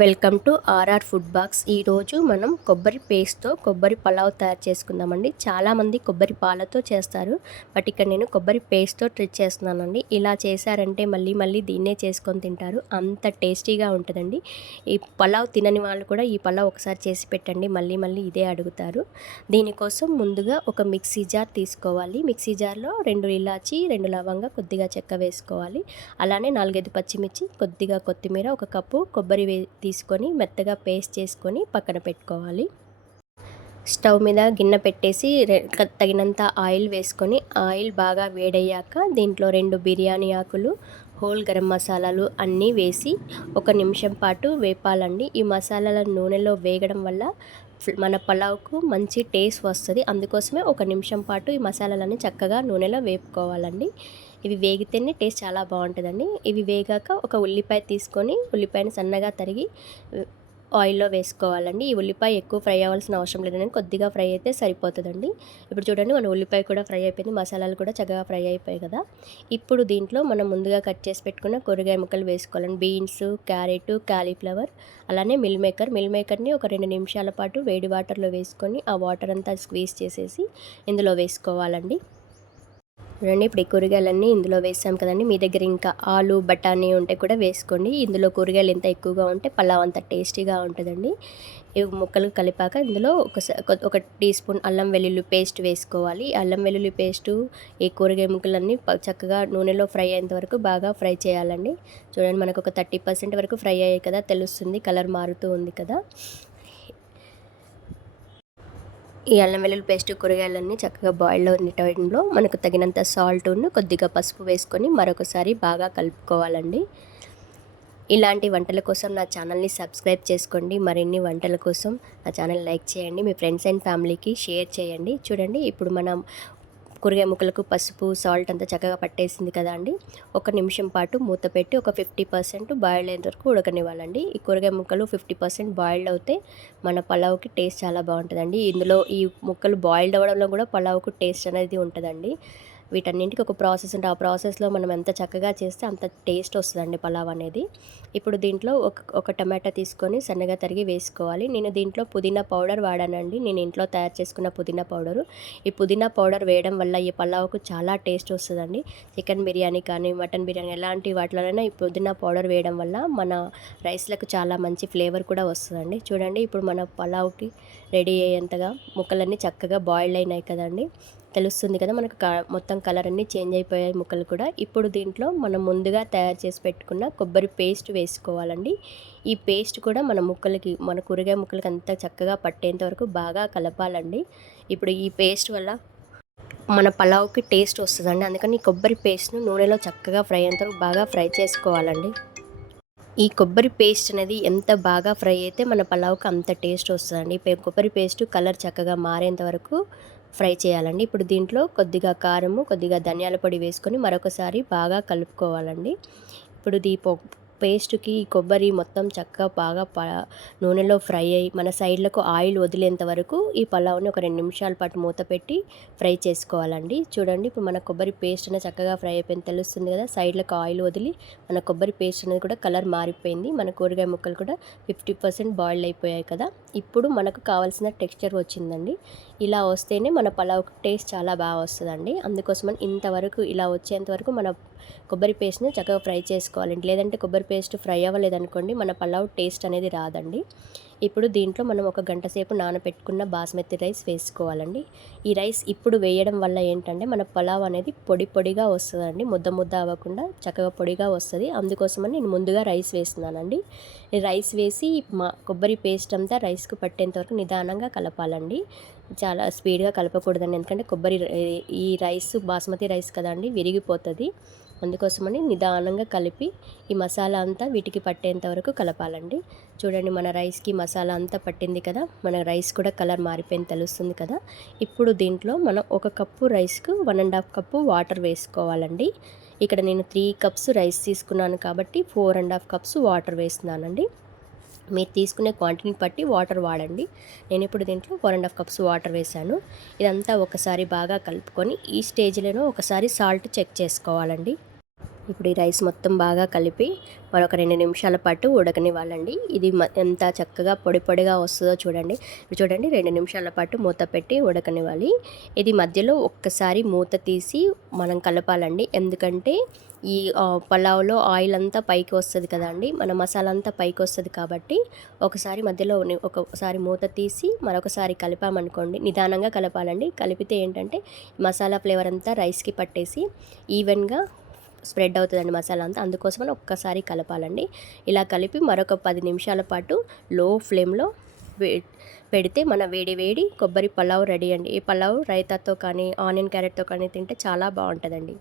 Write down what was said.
Welcome to RR food box. ఈరోజు మనం కొబ్బరి పేస్ట్తో కొబ్బరి పలావ్ తయారు చేసుకుందామండి. చాలామంది కొబ్బరి పాలతో చేస్తారు, బట్ ఇక్కడ నేను కొబ్బరి పేస్ట్తో ట్రై చేస్తున్నానండి. ఇలా చేశారంటే మళ్ళీ మళ్ళీ దీన్నే చేసుకొని తింటారు, అంత టేస్టీగా ఉంటుందండి. ఈ పలావ్ తినని వాళ్ళు కూడా ఈ పలావ్ ఒకసారి చేసి పెట్టండి, మళ్ళీ మళ్ళీ ఇదే అడుగుతారు. దీనికోసం ముందుగా ఒక మిక్సీ జార్ తీసుకోవాలి. మిక్సీ జార్లో 2 ఇలాచి, 2 లవంగా, కొద్దిగా చెక్క వేసుకోవాలి. అలానే 4-5 పచ్చిమిర్చి, కొద్దిగా కొత్తిమీర, 1 కప్పు కొబ్బరి తీసుకొని మెత్తగా పేస్ట్ చేసుకొని పక్కన పెట్టుకోవాలి. స్టవ్ మీద గిన్నె పెట్టేసి తగినంత ఆయిల్ వేసుకొని, ఆయిల్ బాగా వేడయ్యాక దీంట్లో 2 బిర్యానీ ఆకులు, హోల్ గరం మసాలాలు అన్నీ వేసి 1 నిమిషం పాటు వేపాలండి. ఈ మసాలాల నూనెలో వేగడం వల్ల మన పలావ్కు మంచి టేస్ట్ వస్తుంది. అందుకోసమే 1 నిమిషం పాటు ఈ మసాలాలన్నీ చక్కగా నూనెలో వేపుకోవాలండి. ఇవి వేగితేనే టేస్ట్ చాలా బాగుంటుందండి. ఇవి వేగాక ఒక ఉల్లిపాయ తీసుకొని, ఉల్లిపాయను సన్నగా తరిగి ఆయిల్లో వేసుకోవాలండి. ఈ ఉల్లిపాయ ఎక్కువ ఫ్రై అవ్వాల్సిన అవసరం లేదండి, కొద్దిగా ఫ్రై అయితే సరిపోతుందండి. ఇప్పుడు చూడండి, మన ఉల్లిపాయ కూడా ఫ్రై అయిపోయింది, మసాలాలు కూడా చక్కగా ఫ్రై అయిపోయాయి కదా. ఇప్పుడు దీంట్లో మనం ముందుగా కట్ చేసి పెట్టుకున్న కూరగాయ ముక్కలు వేసుకోవాలండి. బీన్స్, క్యారెట్, కాలీఫ్లవర్, అలానే మిల్ మేకర్ని ఒక 2 నిమిషాల పాటు వేడి వాటర్లో వేసుకొని ఆ వాటర్ అంతా స్క్వీజ్ చేసేసి ఇందులో వేసుకోవాలండి. చూడండి, ఇప్పుడు ఈ కూరగాయలన్నీ ఇందులో వేసాం కదండి. మీ దగ్గర ఇంకా ఆలు, బఠానీ ఉంటే కూడా వేసుకోండి. ఇందులో కూరగాయలు ఎంత ఎక్కువగా ఉంటే పలావ్ అంత టేస్టీగా ఉంటుందండి. ఇవి ముక్కలు కలిపాక ఇందులో ఒక టీ స్పూన్ అల్లం వెల్లుల్లి పేస్ట్ వేసుకోవాలి. అల్లం వెల్లుల్లి పేస్టు ఈ కూరగాయ ముక్కలన్నీ చక్కగా నూనెలో ఫ్రై అయ్యేంత వరకు బాగా ఫ్రై చేయాలండి. చూడండి, మనకు ఒక 30% వరకు ఫ్రై అయ్యాయి కదా, తెలుస్తుంది, కలర్ మారుతూ ఉంది కదా. ఈ అల్లం వెల్లుల్లి పేస్ట్ కూరగాయలన్నీ చక్కగా బాయిల్ అయిన టైంలో మనకు తగినంత సాల్ట్ను, కొద్దిగా పసుపు వేసుకొని మరొకసారి బాగా కలుపుకోవాలండి. ఇలాంటి వంటల కోసం నా ఛానల్ని సబ్స్క్రైబ్ చేసుకోండి. మరిన్ని వంటల కోసం నా ఛానల్ లైక్ చేయండి, మీ ఫ్రెండ్స్ అండ్ ఫ్యామిలీకి షేర్ చేయండి. చూడండి, ఇప్పుడు మనం కూరగాయ ముక్కలకు పసుపు, సాల్ట్ అంతా చక్కగా పట్టేసింది కదా అండి. 1 నిమిషం పాటు మూత పెట్టి ఒక 50% బాయిల్డ్ అయ్యేంత వరకు ఉడకనివ్వాలండి. ఈ కూరగాయ ముక్కలు 50% బాయిల్డ్ అవుతే మన పలావ్కి టేస్ట్ చాలా బాగుంటుందండి. ఇందులో ఈ ముక్కలు బాయిల్డ్ అవ్వడంలో కూడా పలావ్కు టేస్ట్ అనేది ఉంటుందండి. వీటన్నింటికి ఒక ప్రాసెస్ ఉంటుంది, ఆ ప్రాసెస్లో మనం ఎంత చక్కగా చేస్తే అంత టేస్ట్ వస్తుందండి పలావ్ అనేది. ఇప్పుడు దీంట్లో ఒక టమాటా తీసుకొని సన్నగా తరిగి వేసుకోవాలి. నేను దీంట్లో పుదీనా పౌడర్ వాడానండి, నేను ఇంట్లో తయారు చేసుకున్న పుదీనా పౌడరు. ఈ పుదీనా పౌడర్ వేయడం వల్ల ఈ పలావ్కు చాలా టేస్ట్ వస్తుందండి. చికెన్ బిర్యానీ కానీ, మటన్ బిర్యానీ ఎలాంటి వాటిలోనైనా ఈ పుదీనా పౌడర్ వేయడం వల్ల మన రైస్లకు చాలా మంచి ఫ్లేవర్ కూడా వస్తుందండి. చూడండి, ఇప్పుడు మన పలావ్కి రెడీ అయ్యేంతగా ముక్కలన్నీ చక్కగా బాయిల్డ్ అయినాయి కదండి. తెలుస్తుంది కదా, మనకు మొత్తం కలర్ అన్నీ చేంజ్ అయిపోయాయి ముక్కలు కూడా. ఇప్పుడు దీంట్లో మనం ముందుగా తయారు చేసి పెట్టుకున్న కొబ్బరి పేస్ట్ వేసుకోవాలండి. ఈ పేస్ట్ కూడా మన ముక్కలకి, మన కూరగాయ ముక్కలకి అంతా చక్కగా పట్టేంత వరకు బాగా కలపాలండి. ఇప్పుడు ఈ పేస్ట్ వల్ల మన పలావ్కి టేస్ట్ వస్తుందండి. అందుకని ఈ కొబ్బరి పేస్ట్ను నూనెలో చక్కగా ఫ్రై అయ్యేంత వరకు బాగా ఫ్రై చేసుకోవాలండి. ఈ కొబ్బరి పేస్ట్ అనేది ఎంత బాగా ఫ్రై అయితే మన పలావ్కి అంత టేస్ట్ వస్తుందండి. కొబ్బరి పేస్ట్ కలర్ చక్కగా మారేంత వరకు ఫ్రై చేయాలండి. ఇప్పుడు దీంట్లో కొద్దిగా కారము, కొద్దిగా ధనియాల పొడి వేసుకొని మరొకసారి బాగా కలుపుకోవాలండి. ఇప్పుడు పేస్ట్కి కొబ్బరి మొత్తం చక్కగా బాగా నూనెలో ఫ్రై అయ్యి మన సైడ్లకు ఆయిల్ వదిలేంత వరకు ఈ పలావ్ని ఒక 2 నిమిషాల పాటు మూత పెట్టి ఫ్రై చేసుకోవాలండి. చూడండి, ఇప్పుడు మన కొబ్బరి పేస్ట్ అనేది చక్కగా ఫ్రై అయిపోయింది, తెలుస్తుంది కదా. సైడ్లకు ఆయిల్ వదిలి మన కొబ్బరి పేస్ట్ అనేది కూడా కలర్ మారిపోయింది. మన కూరగాయ ముక్కలు కూడా 50% బాయిల్డ్ అయిపోయాయి కదా. ఇప్పుడు మనకు కావాల్సిన టెక్స్చర్ వచ్చిందండి. ఇలా వస్తేనే మన పలావ్ టేస్ట్ చాలా బాగా వస్తుందండి. అందుకోసమని ఇంతవరకు ఇలా వచ్చేంత వరకు మన కొబ్బరి పేస్ట్ని చక్కగా ఫ్రై చేసుకోవాలండి. లేదంటే కొబ్బరి పేస్ట్ ఫ్రై అవ్వలేదనుకోండి, మన పలావ్ టేస్ట్ అనేది రాదండి. ఇప్పుడు దీంట్లో మనం 1 గంట సేపు నానబెట్టుకున్న బాస్మతి రైస్ వేసుకోవాలండి. ఈ రైస్ ఇప్పుడు వేయడం వల్ల ఏంటంటే మన పలావ్ అనేది పొడి పొడిగా వస్తుందండి, ముద్ద ముద్ద అవ్వకుండా చక్కగా పొడిగా వస్తుంది. అందుకోసమని నేను ముందుగా రైస్ వేస్తున్నానండి. రైస్ వేసి కొబ్బరి పేస్ట్ అంతా రైస్కు పట్టేంత వరకు నిదానంగా కలపాలండి. చాలా స్పీడ్గా కలపకూడదండి, ఎందుకంటే ఈ రైస్ బాస్మతి రైస్ కదండి, విరిగిపోతుంది. అందుకోసమని నిదానంగా కలిపి ఈ మసాలా అంతా వీటికి పట్టేంత వరకు కలపాలండి. చూడండి, మన రైస్కి మసాలా అంతా పట్టింది కదా, మన రైస్ కూడా కలర్ మారిపోయింది, తెలుస్తుంది కదా. ఇప్పుడు దీంట్లో మనం 1 కప్పు రైస్కు 1.5 కప్పు వాటర్ వేసుకోవాలండి. ఇక్కడ నేను 3 కప్స్ రైస్ తీసుకున్నాను కాబట్టి 4.5 కప్స్ వాటర్ వేస్తున్నానండి. మీరు తీసుకునే క్వాంటిటీని బట్టి వాటర్ వాడండి. నేను ఇప్పుడు దీంట్లో 4.5 కప్స్ వాటర్ వేసాను. ఇదంతా ఒకసారి బాగా కలుపుకొని ఈ స్టేజ్లోనూ ఒకసారి సాల్ట్ చెక్ చేసుకోవాలండి. ఇప్పుడు ఈ రైస్ మొత్తం బాగా కలిపి మరొక 2 నిమిషాల పాటు ఉడకనివ్వాలండి. ఇది ఎంత చక్కగా పొడి పొడిగా వస్తుందో చూడండి. ఇప్పుడు చూడండి 2 నిమిషాల పాటు మూత పెట్టి ఉడకనివ్వాలి. ఇది మధ్యలో ఒక్కసారి మూత తీసి మనం కలపాలండి. ఎందుకంటే ఈ పలావ్‌లో ఆయిల్ అంతా పైకి వస్తది కదండీ! మన మసాలా అంతా పైకి వస్తది కాబట్టి ఒకసారి మధ్యలో ఒకసారి మూత తీసి మరొకసారి కలిపామనుకోండి, నిదానంగా కలపాలండి. కలిపితే ఏంటంటే మసాలా ఫ్లేవర్ అంతా రైస్‌కి పట్టేసి ఈవెన్‌గా స్ప్రెడ్ అవుతుందండి మసాలా అంతా. అందుకోసమని ఒక్కసారి కలపాలండి. ఇలా కలిపి మరొక 10 నిమిషాల పాటు లో ఫ్లేమ్‌లో వే పెడితే మన వేడి వేడి కొబ్బరి పలావ్ రెడీ అండి. ఈ పలావ్ రైతాతో కానీ, ఆనియన్ క్యారెట్‌తో కానీ తింటే చాలా బావుంటదండి.